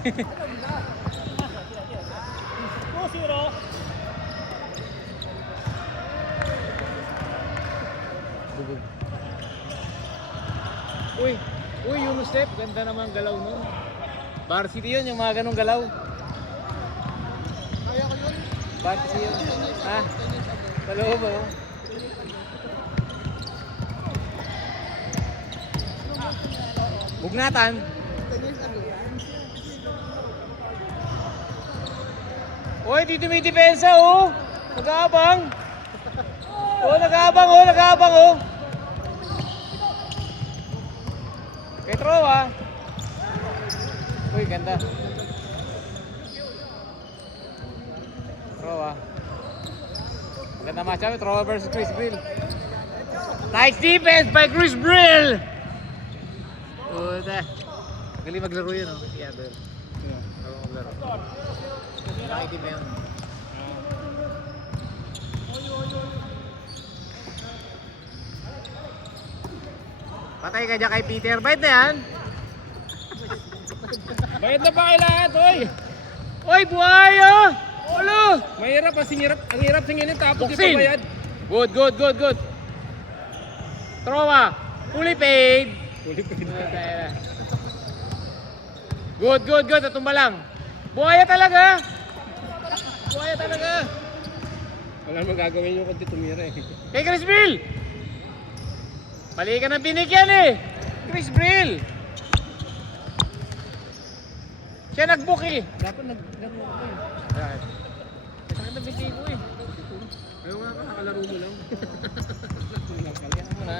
Uy, Yunus Step, ganda naman galaw nun. Varsity yun, yung mga ganong galaw. Kaya ko yun. Varsity yun. Ha? Sa loob, oh. Bugnatan. 10 years ago. Uy, dito may depensa, oh. Nag-aabang. Oh, nag-aabang, oh. Kay Trowa. Uy, ganda. Trowa. Ganda matchup, Trowa versus Chris Brill. Nice defense by Chris Brill. Puta. Galing maglaro yun, oh. Yeah, Brill. Ako maglaro. Nakaitim yun. Patay ka dyan kay Peter. Bayad na yan. Bayad na pa kay lahat, oy! Oy, buhaya! Ulo! Mahirap, ang hirap singinin tapos di Boxing! pa bayad. Good. Trowa. Fully paid. Good. Natumba lang. Buhaya talaga. Wala namang gagawin yung kundi tumira eh. Kay Chris Brill. Mali ka ng binigyan eh. Chris Brill. Siya nag-book eh. Dapat naglaro ako eh. Right. Sakit na binti ko eh. Ayaw nga ka, nakalaro mo lang. Kalihan mo na.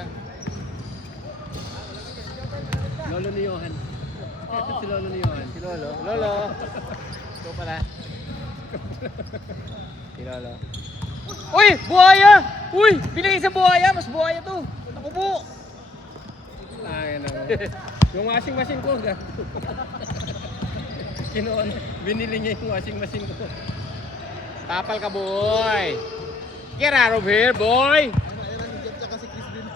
Lolo ni Johan. Si Lolo ni Johan. Si Lolo. Lolo. Ito pala. Si Lolo. Uy! Buhaya! Uy! Binigay sa buhaya! Mas buhaya to! Ako po! Ayan ako. Yung washing machine ko. Binili niya yung washing machine ko. Tapal ka, boy! Get out of here, boy! Ayan ang Jeff tsaka si Chris Bill.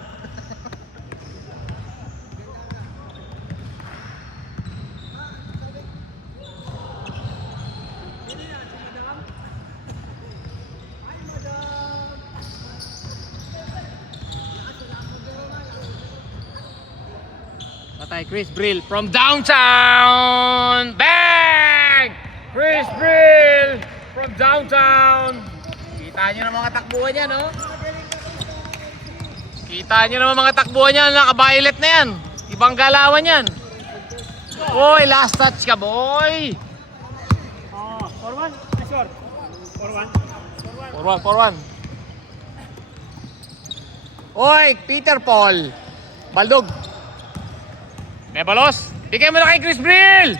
Patay, Chris Brill from downtown! Bang! Chris Brill from downtown! Kita nyo na mga takbuhan niya, no? Kita nyo naman mga takbuhan niya, naka-violet na yan. Ibang galawan yan. Uy, last touch ka, boy! 4-1? Sure. 4-1? 4-1. Uy, Peter Paul. Baldog. Nebalos. Bigay mo na kay Chris Brill.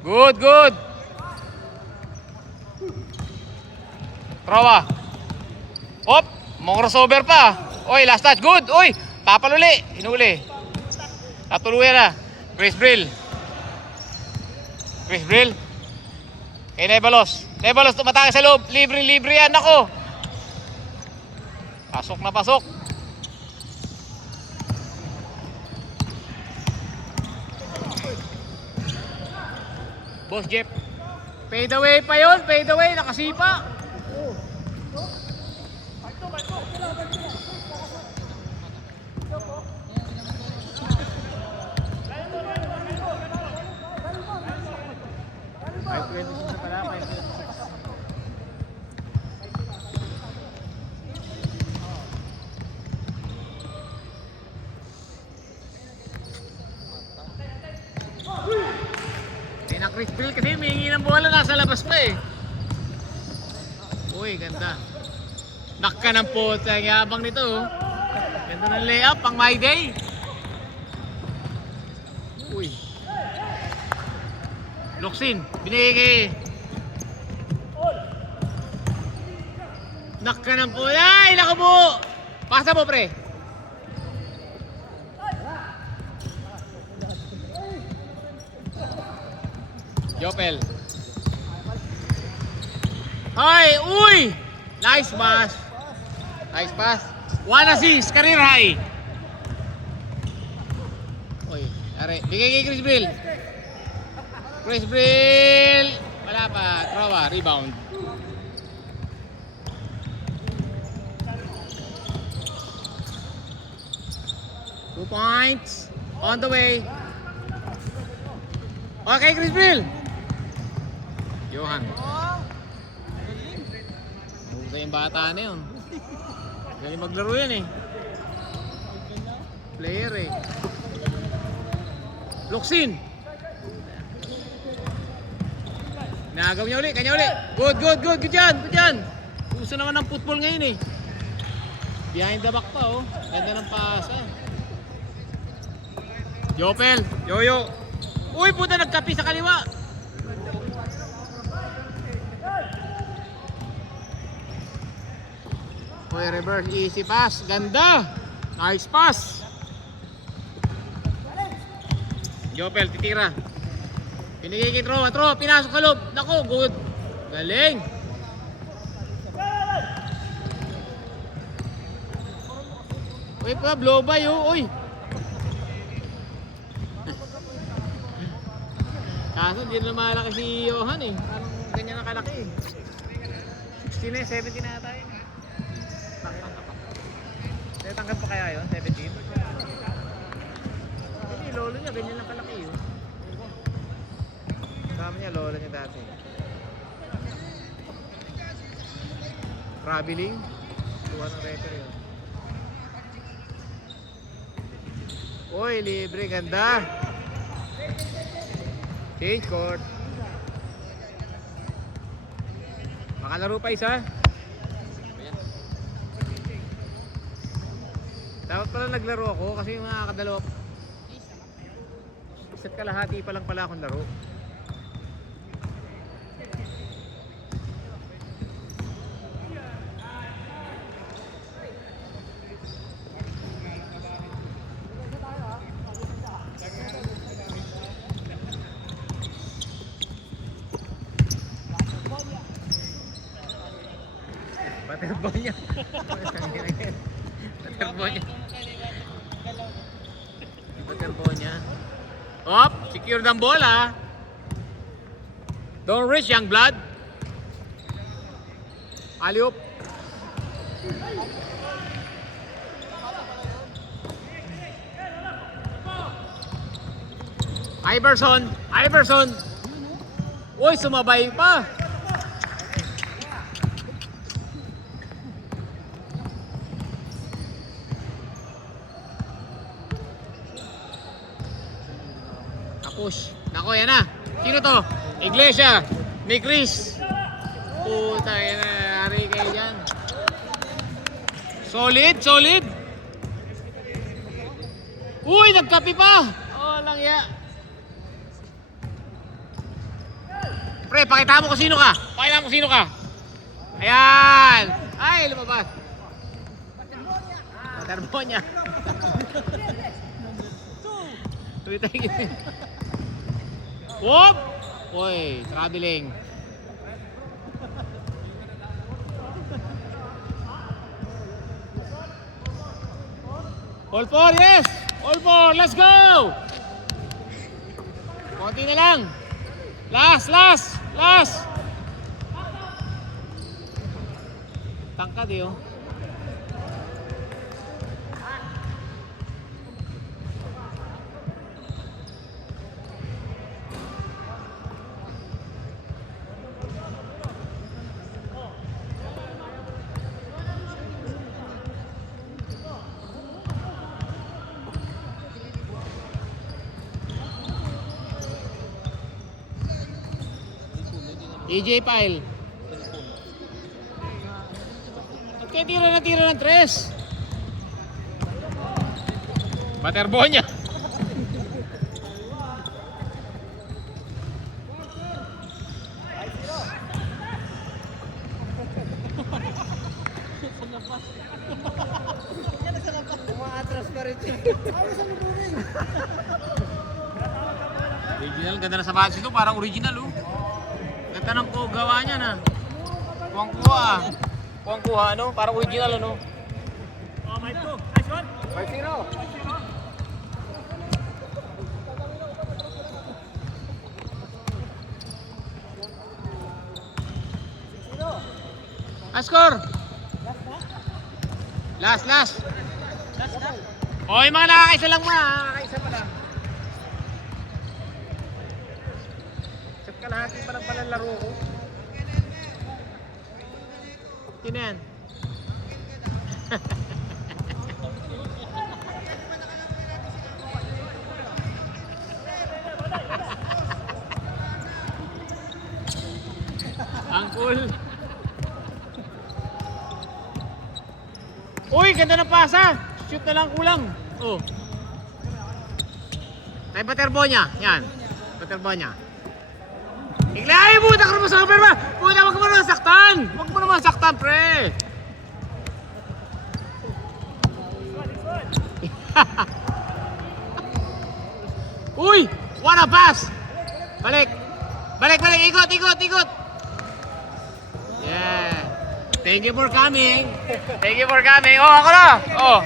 Good. Trowa. Hop, mga crossover pa. Uy, last touch. Good. Uy, tapal uli. Hinuli. Natuluyan na. Chris Brill. Kay Nebalos. Nebalos tumatake sa loob. Libre yan. Nako. Pasok na pasok. Boss Jeff. Fade away pa yun. Nakasipa. Na Chris Brill kasi humingi ng bola, nasa labas pa eh. Uy, ganda. Nakka ng puta, yabang nito oh. Ganda ng layup, pang my day. Uy. Loksin, binigay kay nakka ng puta. Ay, naku po. Pasa mo pre. Jopel. Hi, uy! Nice pass. One assist, career high. Uy, Are, bigay kay Chris Brill. Chris Brill. Wala pa. Trowa. Rebound. Two points. On the way. Okay, Chris Brill. Johan. Huwag yung bata na yun. Galing maglaro yan eh. Player eh. Luxin. Nagaw niya ulit, kanya ulit. Good yan, good yan. Gusto naman ng football ngayon eh. Behind the back pa oh. Ganda ng pasa. Jopel, Yoyo. Uy, puta nagkapi sa kaliwa. Uy, reverse, easy pass. Ganda. Nice pass. Jopel, titira. Pinigay kay Tro, pinasok sa loob. Naku, good. Galing. Uy, pa, blow by, oh. Uy. Kaso, hindi na malaki si Johan eh. Parang ganyan na kalaki eh. 16 na, 17 na ata yun. Tangkap pa kaya yun, 17? Hindi, lolo niya, ganyan lang kalaki yun. Kasama niya, lolo niya dati. Traveling, tuwa ng record yun. Uy, libre, ganda. Change court. Makalaro pa isa. Dapat pala naglaro ako kasi yung mga kadalawa. Isa't kalahati pa lang pala akong laro. Waterboy niya. Waterboy niya. Waterboy niya. Op, secure ng bola. Don't reach, young blood. Alley-oop. Iverson. Uy, sumabay pa. Push. Nako, yan na. Sino to? Iglesia. Ni Chris. Puta, yan na. Hari kayo dyan. Solid. Uy, nagkapi pa. Oh, lang ya. Pre, pakita mo kung sino ka. Ayan. Ay, lumabas. Waterboy niya. Tuloy tayo gini. Whoop! Uy, traveling. All four, yes! All four, let's go! Konti na lang. Last! Tangkad eh, oh. EJ Pile. Okay, tira ng 3. Waterboy niya. Umaatras pa rin. Original, ganda na sa basis ito, parang original oh. Ganda ng gawa niya na. Kuwang-kuha ano, parang original ano. Oh, my 2, nice one. 5-0. Score! Last. O, yung mga nakakaisa lang muna. Nakakaisa pa lang. Sat kalahati pa lang pala laro ko. Yun na yan. Ang cool. Uy, ganda ng pasa. Shoot na lang kulang. Oh. Ay, paterbo niya. Yan. Paterbo niya. Iglay, buta ka naman sa over ba? Buta, wag mo naman saktan. Wag mo naman saktan, pre. Uy, what a pass. Balik. Ikot. Yeah. Thank you for coming. Oh, ako na. Oh.